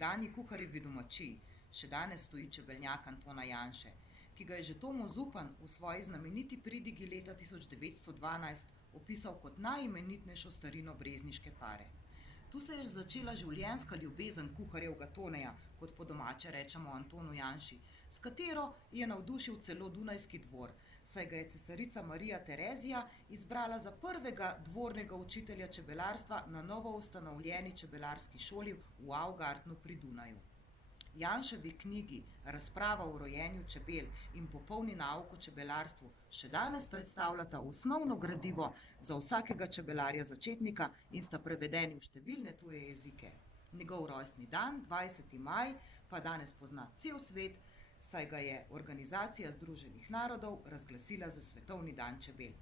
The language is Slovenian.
nekdanji kuharjevi domačiji še danes stoji čebeljak Antona Janše, ki ga je že Tomo Zupan v svoji znameniti pridigi leta 1912 opisal kot najimenitnejšo starino brezniške fare. Tu se je začela življenjska ljubezen kuharjevga Toneja, kot po domače rečemo Antonu Janši, s katero je navdušil celo Dunajski dvor, saj ga je cesarica Marija Terezija izbrala za prvega dvornega učitelja čebelarstva na novo ustanovljeni čebelarski šoli v Augartnu pri Dunaju. Janševi knjigi Razprava o rojenju čebel in Popolni nauk o čebelarstvu še danes predstavljata osnovno gradivo za vsakega čebelarja začetnika in sta prevedeni v številne tuje jezike. Njegov rojstni dan, 20. maj, pa danes pozna cel svet, saj ga je Organizacija združenih narodov razglasila za svetovni dan čebel.